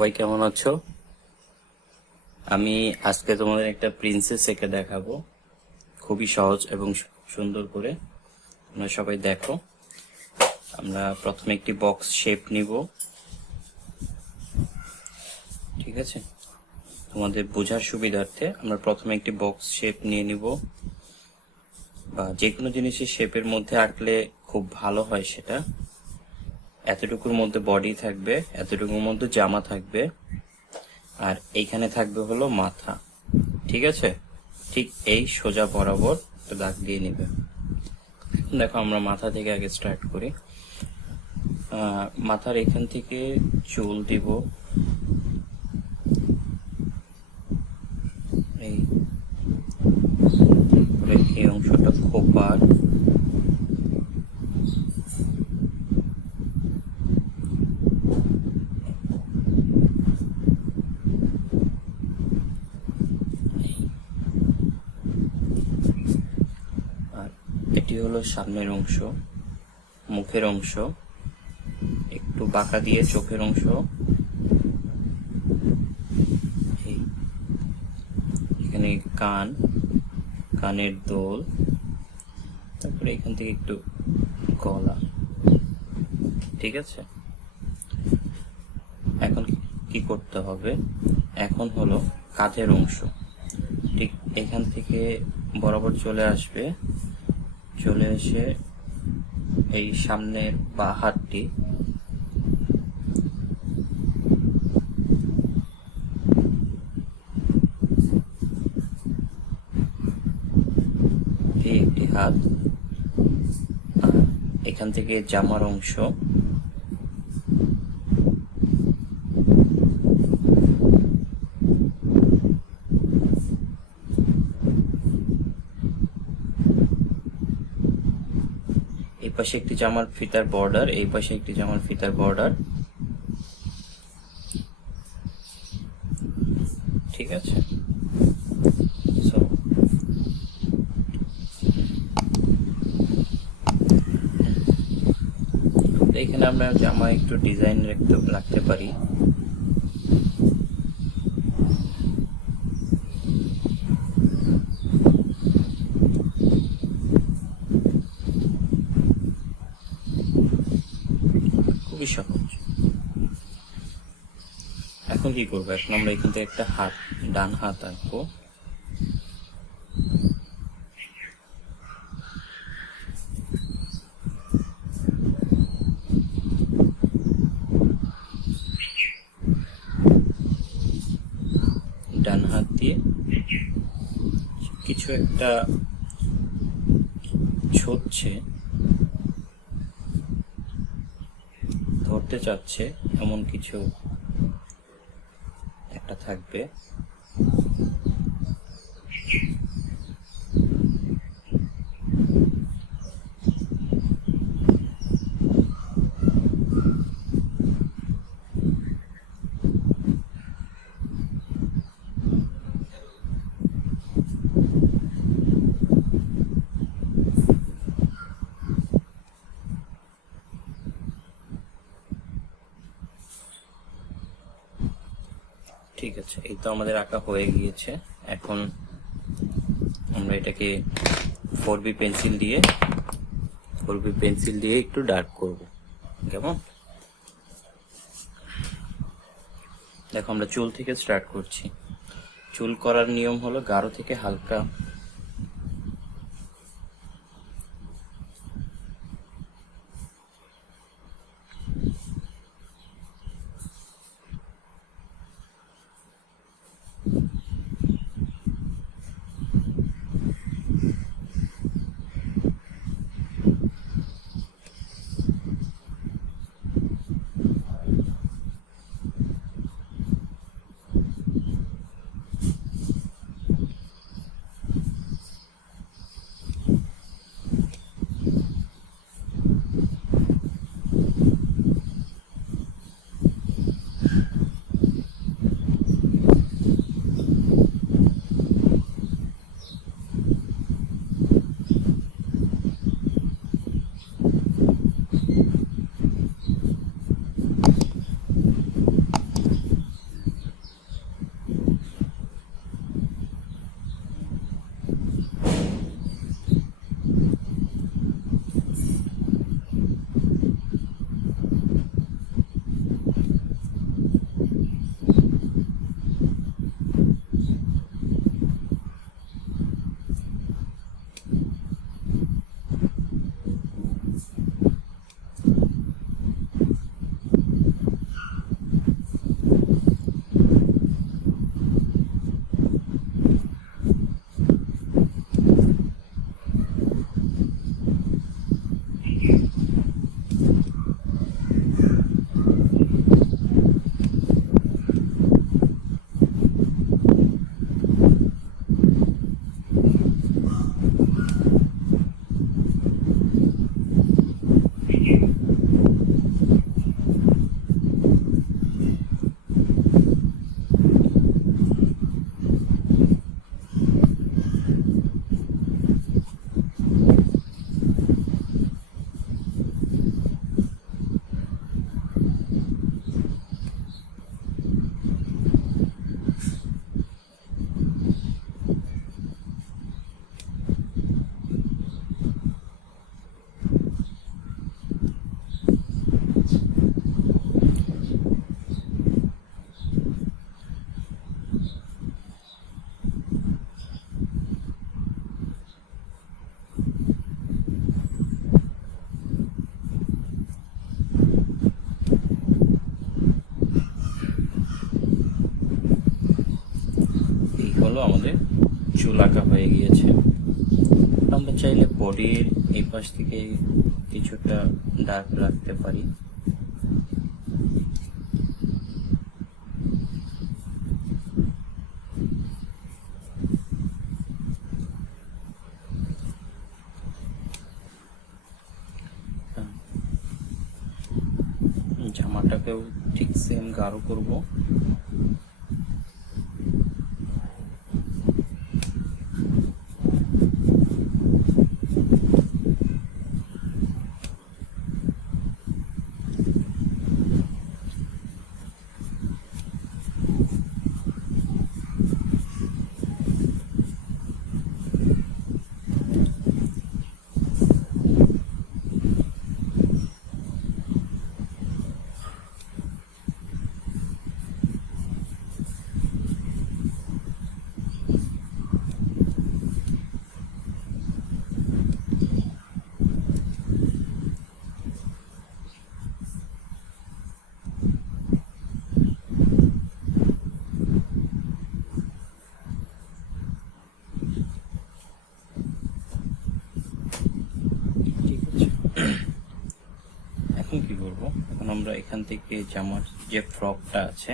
সবাই কেমন আছো? আমি আজকে তোমাদের একটা প্রিন্সেস এঁকে দেখাবো, খুবই সহজ এবং সুন্দর করে। তোমরা সবাই দেখো। আমরা প্রথমে একটি বক্স শেপ নিব, ঠিক আছে? তোমাদের বোঝার সুবিধার্থে আমরা প্রথমে একটি বক্স শেপ নিয়ে নিব, বা যে কোনো জিনিসের শেপের মধ্যে আঁকলে খুব ভালো হয় সেটা। এতটুকুর মধ্যে বডি থাকবে, এতটুকুর মধ্যে জামা থাকবে, আর এইখানে থাকবে হলো মাথা, ঠিক আছে? ঠিক এই সোজা বরাবর দাগ দিয়ে নিবে। দেখো, আমরা মাথা থেকে আগে স্টার্ট করি। মাথার এখান থেকে চুল দিব, এই অংশটা খোপার, আর এটি হলো সামনের অংশ, মুখের অংশ, একটু বাঁকা দিয়ে চোখের অংশ, এখানে কান, কানের দোল, তারপরে এখান থেকে একটু গলা, ঠিক আছে? এখন কি করতে হবে? এখন হলো কাঁধের অংশ, ঠিক এখান থেকে বরাবর চলে আসবে, চলে এসে এই সামনের বা হাতটি এই একটি হাত, এখান থেকে জামার অংশ, এই পাশে একটি জামার ফিতার বর্ডার, এই পাশে একটি জামার ফিতার বর্ডার, ঠিক আছে? এখানে আমরা জামা একটু ডিজাইন রাখতে পারি। খুবই সহজ। এখন কি করবো? এখন আমরা এখান থেকে একটা হাত, ডান হাত আঁকবো। ডান হাত দিয়ে কিছু একটা ছুঁচ্ছে, ধরতে চাচ্ছে, এমন কিছু একটা থাকবে। ঠিক আছে, এই তো আমাদের আঁকা হয়ে গিয়েছে। এখন আমরা এটাকে 4B পেন্সিল দিয়ে একটু ডার্ক করব, কেমন? দেখো, আমরা চুল থেকে স্টার্ট করছি। চুল করার নিয়ম হলো গাঢ় থেকে হালকা আমাদের চুল আঁকা হয়ে গিয়েছে। আমরা চাইলে বডির এই পাশ থেকে কিছুটা দাগ রাখতে পারি। জামাটাকেও ঠিক সেম গাঢ় করব। এখন কি করব, এখন আমরা এখান থেকে জামার যে ফ্রকটা আছে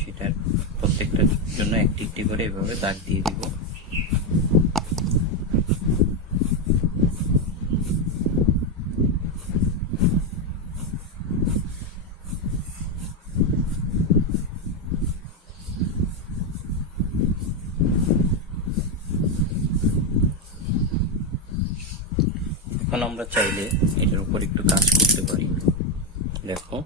সেটার প্রত্যেকটার জন্য একটি একটি করে এভাবে দাগ দিয়ে দিব। এখন আমরা চাইলে এটার উপর একটু কাজ করতে পারি। দেখো,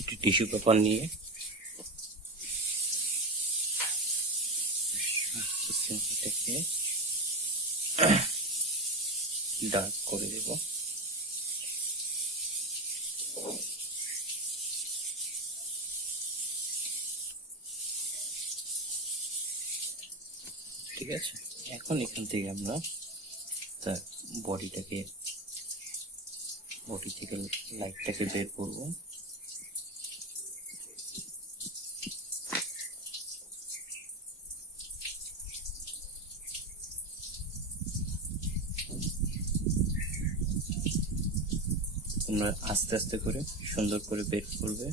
একটু টিস্যু পেপার নিয়ে এটাকে ডার্ক করে দেব। ঠিক আছে, এখন এখান থেকে আমরা তার বডি থেকে লাইটটাকে বের করবো। তোমরা আস্তে আস্তে করে সুন্দর করে বের করবে।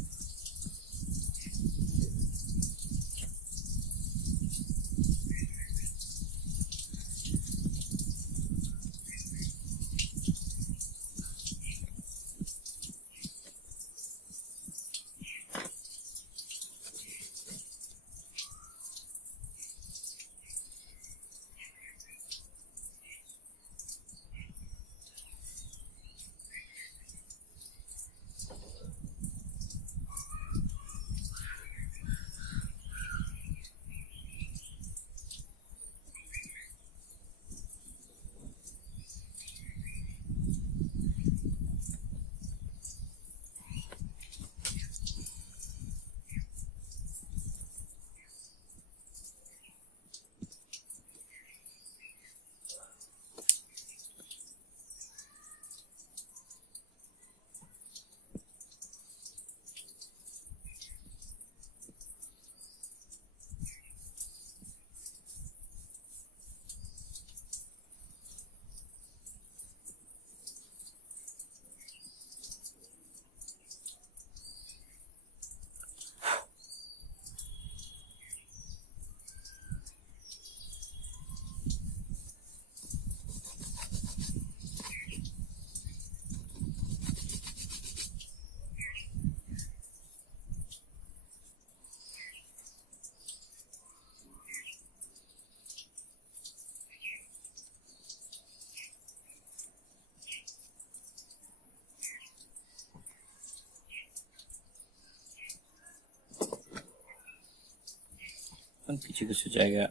কিছু কিছু জায়গা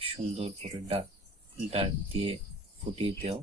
সুন্দর করে ডার্ক ডার্ক দিয়ে ফুটিয়ে দাও।